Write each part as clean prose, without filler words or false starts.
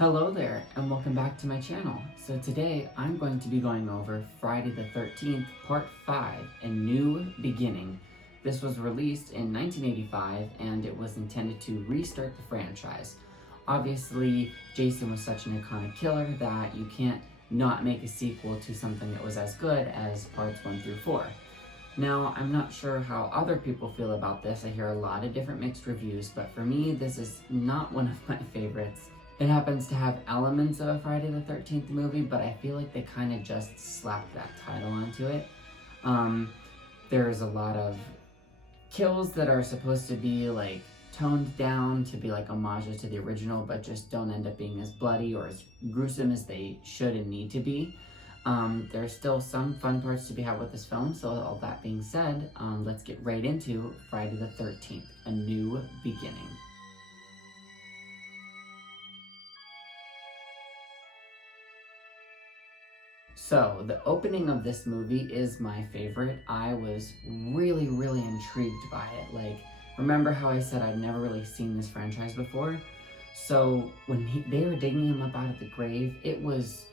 Hello there, and welcome back to my channel. So today I'm going to be going over Friday the 13th, Part 5, A New Beginning. This was released in 1985, and it was intended to restart the franchise. Obviously, Jason was such an iconic killer that you can't not make a sequel to something that was as good as Parts 1 through 4. Now, I'm not sure how other people feel about this. I hear a lot of different mixed reviews, but for me, this is not one of my favorites. It happens to have elements of a Friday the 13th movie, but I feel like they kind of just slapped that title onto it. There's a lot of kills that are supposed to be like toned down to be like homages to the original, but just don't end up being as bloody or as gruesome as they should and need to be. There's still some fun parts to be had with this film, so all that being said, let's get right into Friday the 13th, A New Beginning. So, the opening of this movie is my favorite. I was really intrigued by it. Like, remember how I said I'd never really seen this franchise before? So, when they were digging him up out of the grave, it was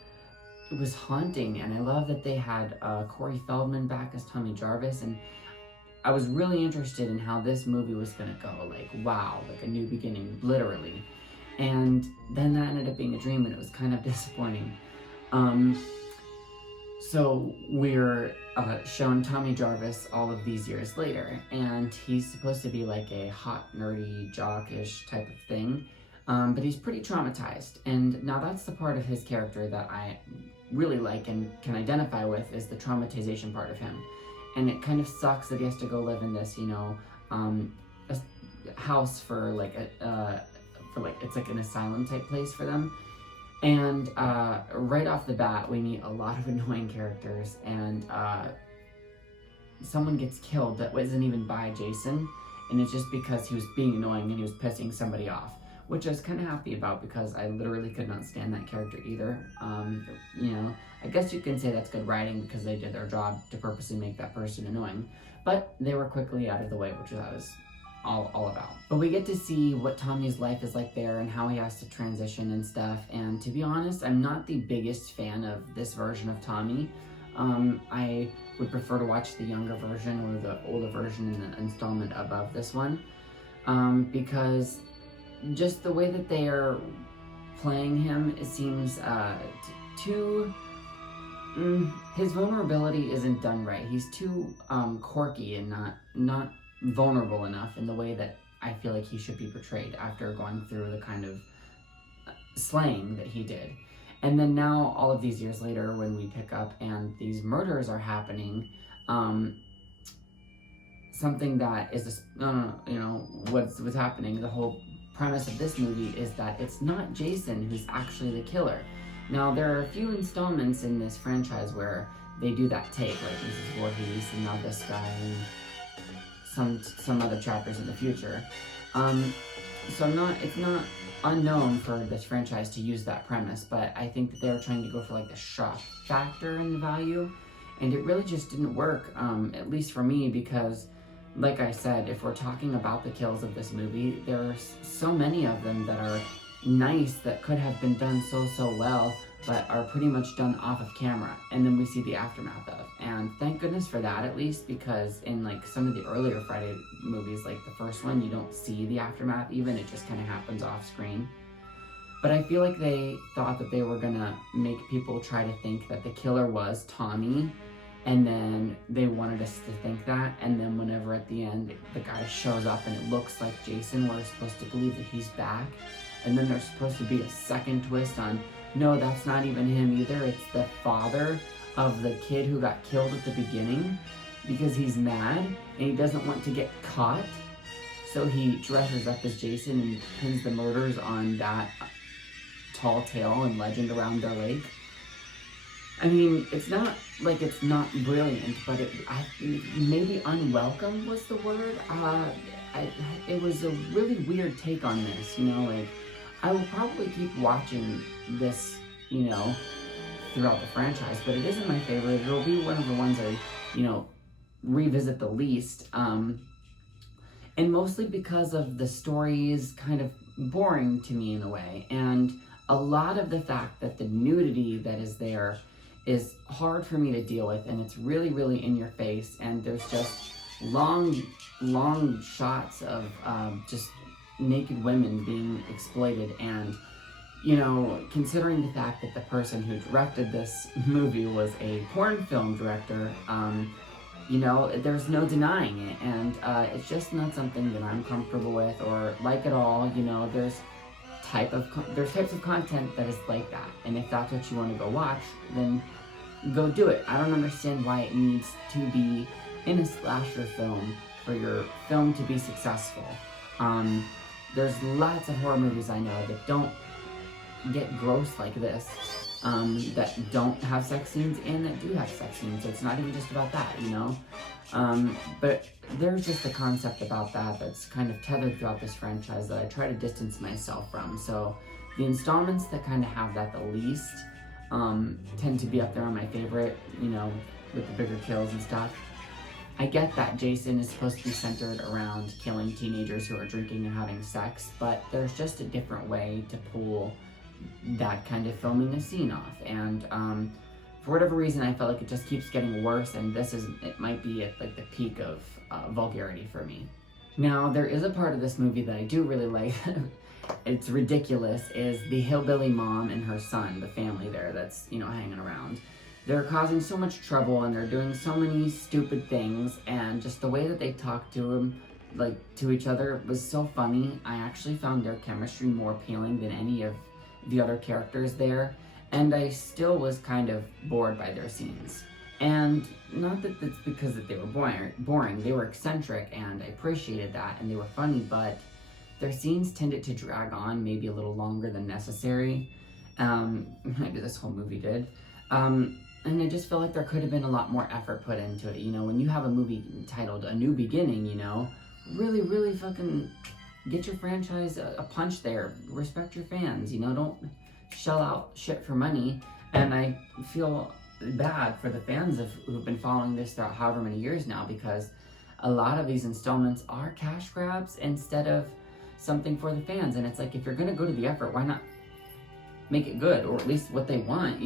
haunting, and I love that they had Corey Feldman back as Tommy Jarvis, and I was really interested in how this movie was gonna go. Like, wow, like a new beginning, literally. And then that ended up being a dream, and it was kind of disappointing. So we're shown Tommy Jarvis all of these years later, and he's supposed to be like a hot, nerdy, jockish type of thing, but he's pretty traumatized. And now that's the part of his character that I really like and can identify with, is the traumatization part of him. And it kind of sucks that he has to go live in this, a house for like it's like an asylum type place for them. And right off the bat, we meet a lot of annoying characters, and someone gets killed that wasn't even by Jason, and it's just because he was being annoying and he was pissing somebody off, which I was kind of happy about because I literally could not stand that character either. I guess you can say that's good writing because they did their job to purposely make that person annoying, but they were quickly out of the way, which I was all about. But we get to see what Tommy's life is like there and how he has to transition and stuff, and to be honest, I'm not the biggest fan of this version of Tommy. I would prefer to watch the younger version or the older version in the installment above this one, because just the way that they are playing him, it seems too... his vulnerability isn't done right. He's too quirky and not vulnerable enough in the way that I feel like he should be portrayed after going through the kind of slaying that he did. And then now, all of these years later, when we pick up and these murders are happening, something that is, what's happening, the whole premise of this movie is that it's not Jason who's actually the killer. Now, there are a few installments in this franchise where they do that take, like Jason Voorhees and now this guy, and some other chapters in the future. So it's not unknown for this franchise to use that premise, but I think that they were trying to go for like the shock factor in the value, and it really just didn't work, at least for me, because like I said, if we're talking about the kills of this movie, there are so many of them that are nice, that could have been done so well, but are pretty much done off of camera, and then we see the aftermath of. And thank goodness for that, at least, because in like some of the earlier Friday movies, like the first one, you don't see the aftermath even, it just kind of happens off screen. But I feel like they thought that they were gonna make people try to think that the killer was Tommy, and then they wanted us to think that, and then whenever at the end the guy shows up and it looks like Jason, we're supposed to believe that he's back, and then there's supposed to be a second twist on, no, that's not even him either, it's the father of the kid who got killed at the beginning, because he's mad and he doesn't want to get caught, so he dresses up as Jason and pins the murders on that tall tale and legend around their lake. I mean, it's not like it's not brilliant, but maybe unwelcome was the word. It was a really weird take on this, like, I will probably keep watching this, throughout the franchise, but it isn't my favorite. It'll be one of the ones I, revisit the least, and mostly because of the story is kind of boring to me in a way, and a lot of the fact that the nudity that is there is hard for me to deal with, and it's really, really in your face, and there's just long shots of just naked women being exploited. And considering the fact that the person who directed this movie was a porn film director, there's no denying it, and it's just not something that I'm comfortable with or like at all. There's types of content that is like that, and if that's what you want to go watch, then go do it. I don't understand why it needs to be in a slasher film for your film to be successful. There's lots of horror movies I know that don't get gross like this, that don't have sex scenes and that do have sex scenes. So it's not even just about that, but there's just a concept about that that's kind of tethered throughout this franchise that I try to distance myself from. So the installments that kind of have that the least tend to be up there on my favorite, with the bigger kills and stuff. I get that Jason is supposed to be centered around killing teenagers who are drinking and having sex, but there's just a different way to pull that kind of filming a scene off. And for whatever reason, I felt like it just keeps getting worse, and it might be at like the peak of vulgarity for me. Now, there is a part of this movie that I do really like. It's ridiculous, is the hillbilly mom and her son, the family there that's, hanging around. They're causing so much trouble, and they're doing so many stupid things, and just the way that they talk to each other was so funny. I actually found their chemistry more appealing than any of the other characters there, and I still was kind of bored by their scenes. And not that it's because that they were boring, they were eccentric, and I appreciated that, and they were funny, but their scenes tended to drag on maybe a little longer than necessary. Maybe this whole movie did. And I just feel like there could have been a lot more effort put into it. When you have a movie titled A New Beginning, really, really fucking get your franchise a punch there. Respect your fans, don't shell out shit for money. And I feel bad for the fans who've been following this throughout however many years now, because a lot of these installments are cash grabs instead of something for the fans. And it's like, if you're gonna go to the effort, why not make it good, or at least what they want,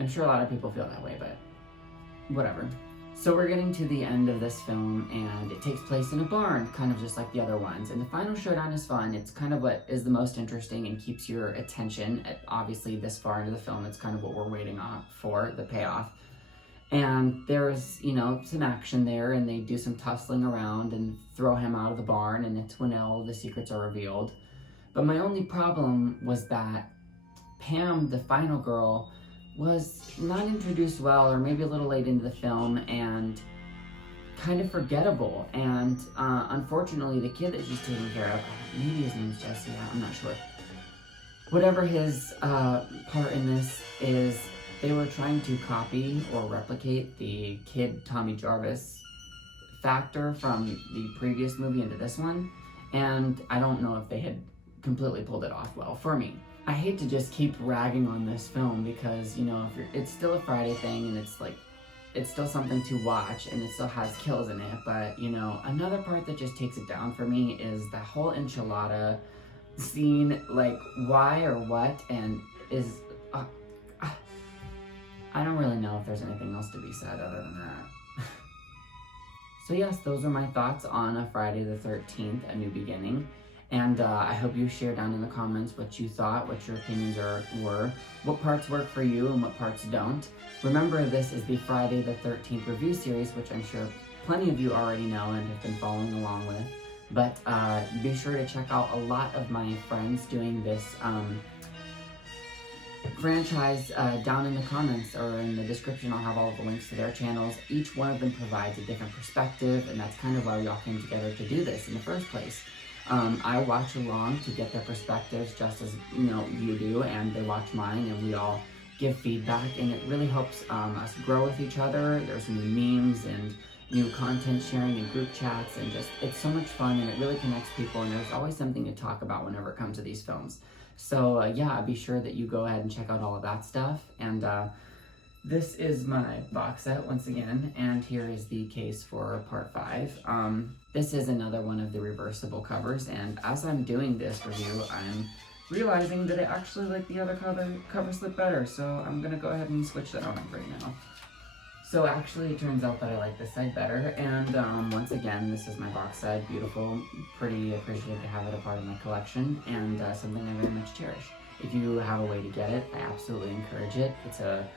I'm sure a lot of people feel that way, but whatever. So we're getting to the end of this film, and it takes place in a barn, kind of just like the other ones. And the final showdown is fun. It's kind of what is the most interesting and keeps your attention. Obviously, this far into the film, it's kind of what we're waiting on for, the payoff. And there's, some action there, and they do some tussling around and throw him out of the barn, and it's when all the secrets are revealed. But my only problem was that Pam, the final girl, was not introduced well, or maybe a little late into the film, and kind of forgettable. And unfortunately, the kid that she's taking care of, maybe his name's Jesse, I'm not sure. Whatever his part in this is, they were trying to copy or replicate the kid Tommy Jarvis factor from the previous movie into this one, and I don't know if they had completely pulled it off well for me. I hate to just keep ragging on this film because, it's still a Friday thing, and it's still something to watch, and it still has kills in it, but, another part that just takes it down for me is the whole enchilada scene, why or what, and I don't really know if there's anything else to be said other than that. So yes, those are my thoughts on a Friday the 13th, A New Beginning. And I hope you share down in the comments what you thought, what your opinions were, what parts work for you and what parts don't. Remember, this is the Friday the 13th review series, which I'm sure plenty of you already know and have been following along with. But be sure to check out a lot of my friends doing this franchise down in the comments or in the description. I'll have all of the links to their channels. Each one of them provides a different perspective, and that's kind of why we all came together to do this in the first place. I watch along to get their perspectives just as you do, and they watch mine, and we all give feedback, and it really helps us grow with each other. There's new memes and new content sharing and group chats, and just it's so much fun, and it really connects people, and there's always something to talk about whenever it comes to these films. So yeah, be sure that you go ahead and check out all of that stuff, and this is my box set once again, and here is the case for part 5. This is another one of the reversible covers, and as I'm doing this review, I'm realizing that I actually like the other cover slip better, so I'm gonna go ahead and switch that on right now. So actually it turns out that I like this side better, and once again, this is my box set, beautiful, pretty appreciative to have it a part of my collection, and something I very much cherish. If you have a way to get it, I absolutely encourage it. It's a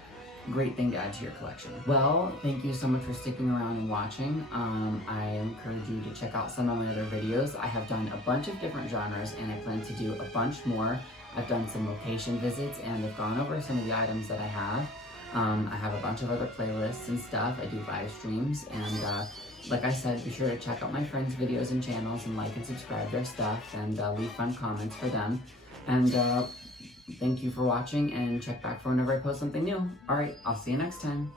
great thing to add to your collection. Well, thank you so much for sticking around and watching. I encourage you to check out some of my other videos. I have done a bunch of different genres, and I plan to do a bunch more. I've done some location visits, and I've gone over some of the items that I have. I have a bunch of other playlists and stuff. I do live streams, and like I said, be sure to check out my friends' videos and channels and like and subscribe their stuff, and leave fun comments for them. And thank you for watching, and check back for whenever I post something new. Alright, I'll see you next time.